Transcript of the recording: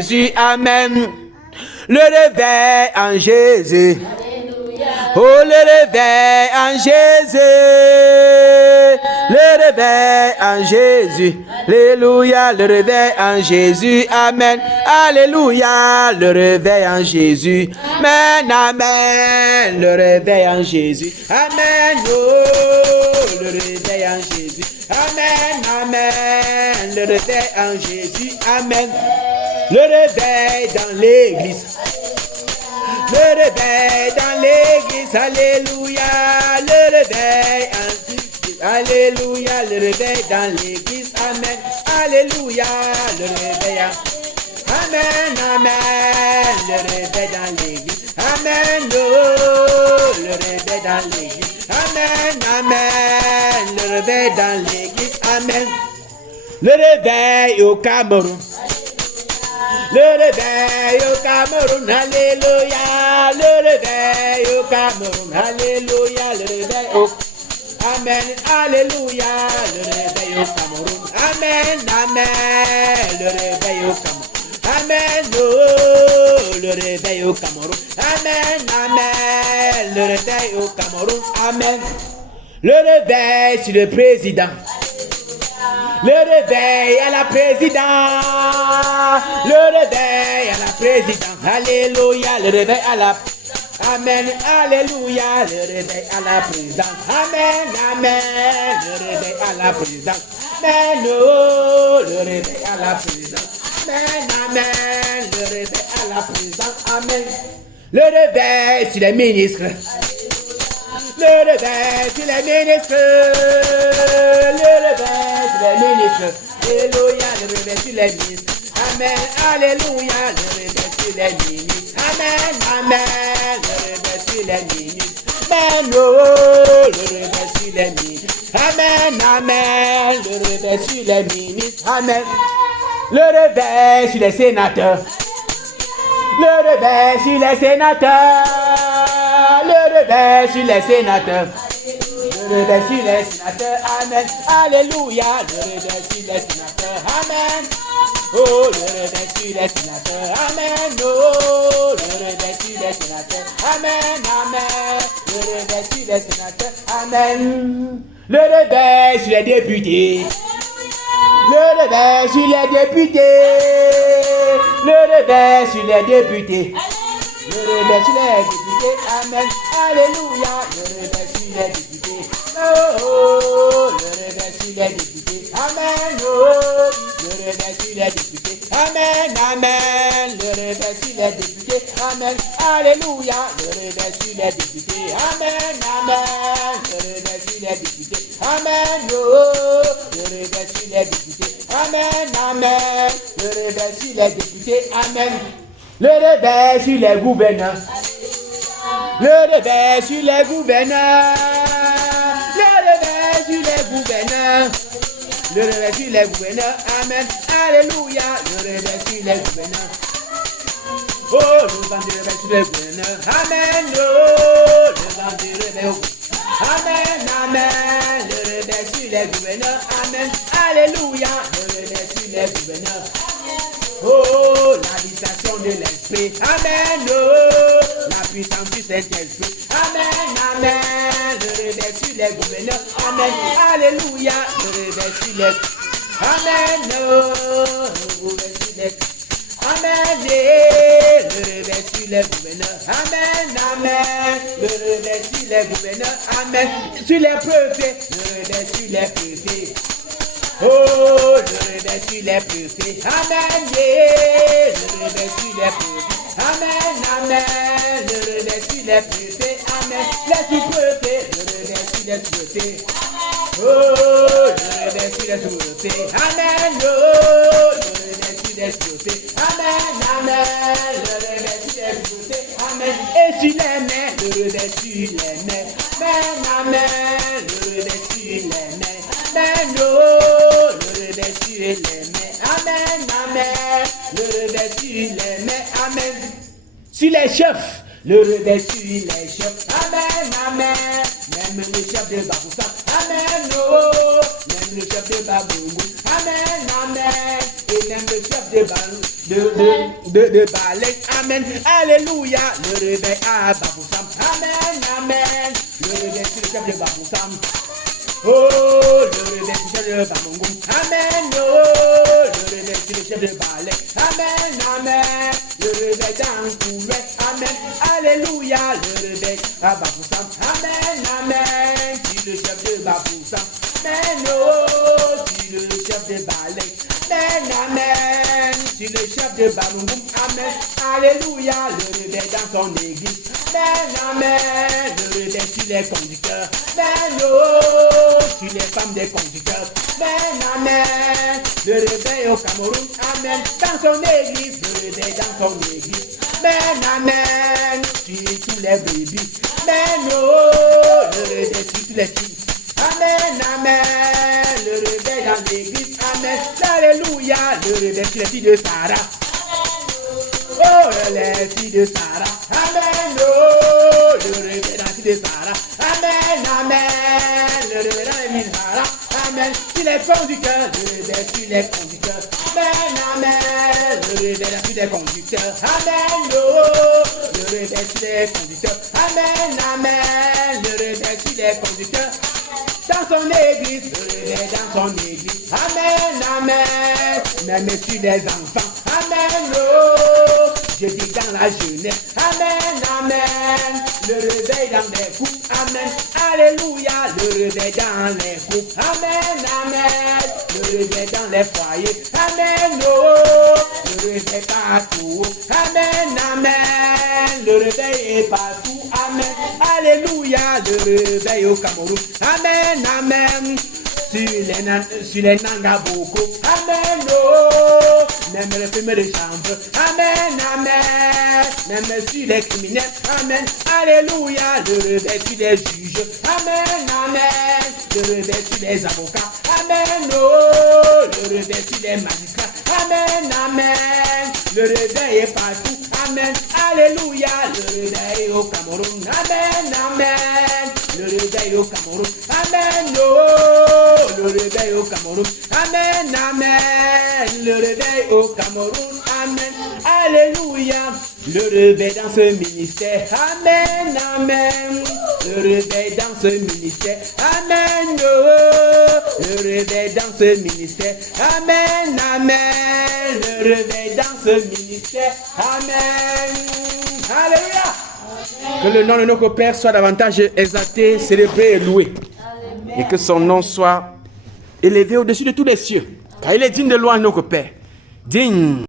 Jésus, amen. Le réveil en Jésus. Oh, le réveil en Jésus. Le réveil en Jésus. Alléluia, le réveil en Jésus. Amen. Alléluia, le réveil en Jésus. Amen, amen. Le réveil en Jésus. Amen. Oh, le réveil en Jésus. Amen, amen. Le réveil en Jésus. Amen. Le réveil dans l'église. Le réveil dans l'église, alléluia, le réveil, alléluia, le réveil dans l'église, amen, alléluia, le réveil, amen, amen, le réveil dans l'église, amen, oh, le réveil dans l'église, amen, amen, le réveil dans l'église, amen, le réveil au Cameroun. Le réveil au Cameroun, alléluia, le réveil au Cameroun, alléluia, le réveil au Amen, alléluia, le réveil au Cameroun, amen, amen, le réveil au Cameroun, amen, oh, le réveil au Cameroun, amen, amen, le réveil au Cameroun, amen, le réveil sur le président. Le réveil à la présidente, le réveil à la présidente, alléluia, le réveil à la, amen, alléluia, le réveil à la présidente, amen, amen, le réveil à la présidente, amen, oh, le réveil à la présidente, amen, amen, le réveil à la présidente, amen, le réveil sur les ministres. Le réveil sur les ministres, le réveil sur les ministres, alléluia, le réveil sur les ministres, amen, alléluia, le réveil sur les ministres, amen, amen, le réveil sur les ministres, amen, oh, le réveil sur les ministres, amen, amen, le réveil sur les ministres, amen, le réveil sur les sénateurs. Le réveil sur les sénateurs, le réveil sur les sénateurs, le réveil sur les sénateurs, amen, alléluia, le réveil sur les sénateurs, amen, oh, le réveil sur les sénateurs, amen, oh, le réveil sur les sénateurs, amen, amen, le réveil sur les sénateurs, amen, le réveil sur les députés. Le réveil sur les députés, le réveil sur les députés, le réveil sur les députés, amen, alléluia, le réveil sur les députés, oh, le réveil sur les députés, amen, oh, le réveil sur les députés, amen, amen, le réveil sur les députés, amen, alléluia, le réveil sur les députés, amen, amen, le réveil sur les députés, amen, oh, le réveil sur les députés, amen, amen, le réveil sur les députés, amen, le réveil sur les gouverneurs, le réveil sur les gouverneurs, le réveil sur les gouverneurs, le réveil sur les gouverneurs, amen, alléluia, le réveil sur les gouverneurs, oh, le vent du réveil sur les gouverneurs, amen, oh, le vent du réveil, amen, amen, le réveil sur les gouverneurs, amen, alléluia, le réveil sur les gouverneurs, oh, la visitation de l'esprit, amen, oh, la puissance du Saint-Esprit, amen, amen, le réveil sur les gouverneurs, amen, alléluia, le réveil sur les, amen, oh, le réveil sur les, amen, le réveil sur les gouverneurs, amen, amen, le réveil sur les gouverneurs, amen, sur les préfets, le réveil sur les préfets. Oh, le réveil sur les préfets, amen, yeah, le réveil sur les préfets, amen, amen, le réveil sur les préfets, amen, les sous-préfets, le réveil sur les sous-préfets, oh, le réveil sur les sous-préfets, amen, oh, le réveil sur les sous-préfets, amen, amen, le réveil sur les sous-préfets, amen, et sur les mains, le réveil sur les mains, amen, amen, le réveil sur les mains, amen, oh, le réveil sur les mains, amen, amen, le réveil sur les mains, amen, sur les chefs, le réveil sur les chefs, amen, amen, même le chef de Baboussa, amen, oh, même le chef de Baboumou, amen, amen, et même le chef de balai. Amen. Alléluia. Le réveil à Baboussam. Amen. Amen. Le réveil sur le chef de Baboussam. Oh, le réveil sur le chef de Bamongoum. Amen. Oh, le réveil sur le chef de balai. Amen. Amen. Le réveil dans coulet. Amen. Alléluia. Le réveil à Baboussam. Amen. Amen. Sur le chef de Baboussam. Amen. Oh, sur le chef de balai. Amen, amen, tu le chef de Bamongoum, amen, alléluia, le réveil dans ton église, amen, amen, le réveil sur les conducteurs, amen, oh, sur les femmes des conducteurs, amen, amen, le réveil au Cameroun, amen, dans son église, le réveil dans ton église, amen, amen, sur tous les bébés, amen, oh, le réveil sur tous les filles. Amen, amen, le réveil dans l'église, amen, alléluia, le réveil sur les filles de Sarah. Oh, les filles de Sarah, amen, oh, le réveil dans les filles de Sarah, amen, amen, le réveil dans les filles de Sarah, amen, sur les conducteurs, le réveil sur les conducteurs, amen, amen, le réveil sur les conducteurs, amen, oh, le réveil sur les conducteurs, amen, amen, le réveil sur les conducteurs. Dans son église, le réveil dans son église, amen, amen, même sur les enfants, amen, oh, je dis dans la jeunesse, amen, amen, le réveil dans les couples, amen, alléluia, le réveil dans les couples, amen, amen, le réveil dans les foyers, amen, oh, le réveil partout, amen, amen, le réveil est partout, amen, alléluia, le réveil au Cameroun, amen, amen, sur les Nangaboko, amen, oh, même les femmes de chambre, amen, amen, même sur les criminels, amen, alléluia, le réveil sur les juges, amen, amen, le réveil sur les avocats, amen, oh, le réveil sur les magistrats, amen, amen, le réveil est partout, amen, alléluia, le réveil au Cameroun, amen, amen, le réveil au Cameroun, amen, oh, le réveil au Cameroun, amen, amen, le réveil au Cameroun, amen, alléluia, le réveil dans ce ministère, amen, amen, le réveil dans ce ministère, amen, oh, le réveil dans ce ministère, amen, amen, le réveil dans ce ministère, amen, alléluia. Que le nom de notre Père soit davantage exalté, célébré et loué. Et que son nom soit élevé au-dessus de tous les cieux. Car il est digne de louange, notre Père. Digne.